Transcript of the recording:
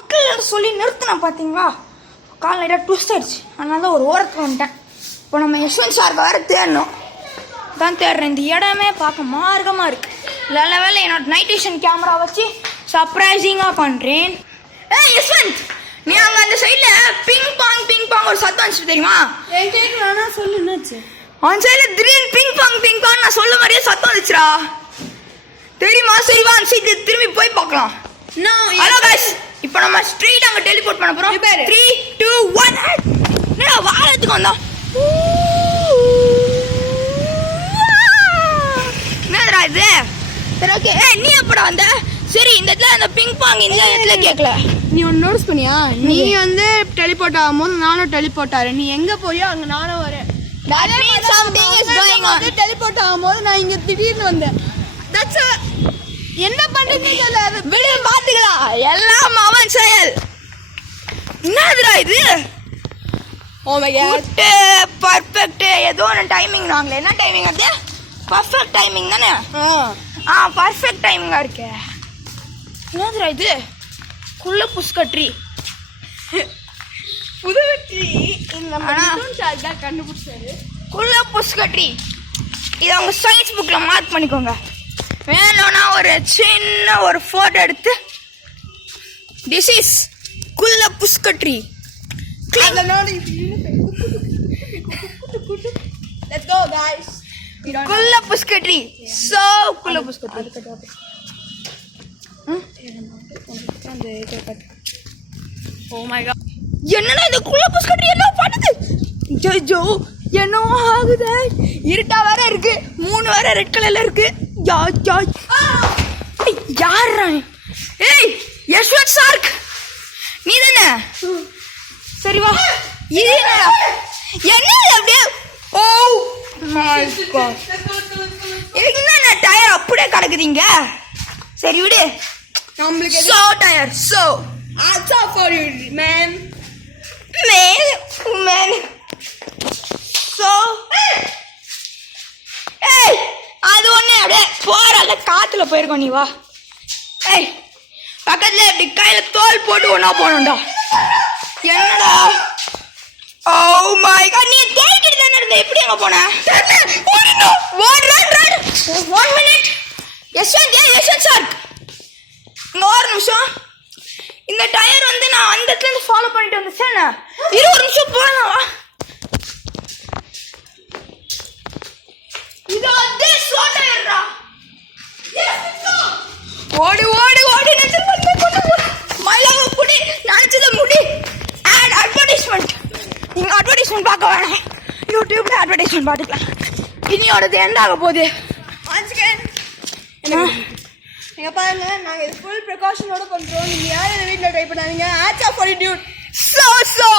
Uncle சொல்லி நிறுத்தினேன் பார்த்தீங்களா, கால் லைட்டாக ட்விஸ்ட் ஆயிடுச்சு. அதனால தான் ஒரு ஓரத்துக்கு வந்துட்டேன். இப்போ நம்ம யஷ்வந்த் சாருக்கு வேறு தேடணும், தான் தேடுறேன். இந்த இடமே பார்க்க மார்க்கமாக இருக்குது. நல்ல வேலை என்னோட நைட் விஷன் கேமரா வச்சு சர்ப்ரைசிங்காக பண்ணுறேன். யஷ்வந்த், நீ அங்கே அந்த சைடில் பிங் பாங் ஒரு சத்தம் வந்துச்சு தெரியுமா? வேணா சொல்லு, என்னாச்சு? அந்த சைடில் திடீர்னு பிங் பாங் நான் சொல்ல மாதிரியே சத்தம் வந்துச்சுடா, தெரியுமா? சரி வா, அந்த சைடு திரும்பி போய் பார்க்கலாம். ஹலோ गाइस, இப்போ நம்ம ஸ்ட்ரெயிட் அங்க டெலிபோர்ட் பண்ண போறோம். 3 2 1 என்னடா வாழத்துக்கு வந்தோம். என்னடா இது? சரி ஓகே. நீ எப்படா வந்த? சரி, இந்த இடத்துல அந்த பிங் பாங் இந்த இடத்துல கேட்கல. நீ ஒன்று நோட்ஸ் பண்ணியா? நீ வந்து டெலிபோர்ட் ஆகும்போது நானும் டெலிபோர்ட் ஆகிறேன். நீ எங்கே போயோ அங்கே நானும் வரேன். டெலிபோர்ட் ஆகும்போது நான் இங்கே திடீர்னு வந்தேன். என்ன பண்ணுறீங்க? விடு, பார்த்துக்கலாம். எல்லாம் அவன் செயல். என்னதுடா இது? Oh my God, perfect. ஏதோ ஒன்று டைமிங் நாங்களே. என்ன டைமிங் அது? பர்ஃபெக்ட் டைமிங் தானே? பர்ஃபெக்ட் டைமிங்காக இருக்கு. என்னதுடா இது? குள்ள புஷ்கட்ரி புது வெற்றி. இந்த கண்டுபிடிச்சாரு குள்ள புஷ்கட்ரி. இதை அவங்க சயின்ஸ் புக்கில் மார்க் பண்ணிக்கோங்க. வேணும்னா ஒரு சின்ன ஒரு ஃபோட்டோ எடுத்து, திஸ் இஸ் குள்ள புஷ்கட்ரி. Let's go guys. குள்ள புஷ்கட்ரி. சோ குள்ள புஷ்கட்ரி. Oh my god, என்னடா இந்த குள்ள புஷ்கட்ரி என்ன பண்ணுது? ஜோ என்னவோ ஆகுது. இருட்டா வேற இருக்கு, 3 வேற ரெட் கலர்ல இருக்கு. யாரா? ஏய் யஷ்வந்த் சார்க், நீ தானே? சரி வா. இது என்ன அப்படியே? ஓ மை காட், இதுக்கு என்ன டயர் அப்படியே கிடக்குதுங்க? சரி விடு, நம்மளுக்கு so tired. So That's all for you, man. So ஏய், அது ஒண்ணு அப்படியே போறால காத்துல போயிருக்கோம். நீ வா. ஏய், பக்கத்துல இப்படி கையில தோல் போட்டு ஒன்னா போனோம்டா. என்னடா? ஓ மை காட், நீ தேடிட்டு தானே இருந்த, எப்படி அங்க போன? One minute. யஷ்வந்த் சார், இங்க ஒரு நிமிஷம். இந்த டயர் வந்து நான் அந்த இடத்துல இருந்து ஃபாலோ பண்ணிட்டு வந்துச்சேன். ஒரு நிமிஷம் போகலாம் வா. இது அதே ஸ்லோ டயர்டா. ஓடு ஓடு ஓடு. மயிலாக புடி, நினைச்சத முடி. And advertisement. நீங்க அட்வர்டைஸ்மெண்ட் பார்க்க வேணாம், யூடியூப்ல அட்வர்டைஸ்மெண்ட் பார்த்துக்கலாம். இனியோடது எண்ட் ஆக போகுது. எங்க பாருங்க, நாங்க இது ஃபுல் ப்ரிகாஷனோட பண்றோம். நீங்க யாரும் வீட்டில் ட்ரை பண்ணாதீங்க. Hats off for you dude. So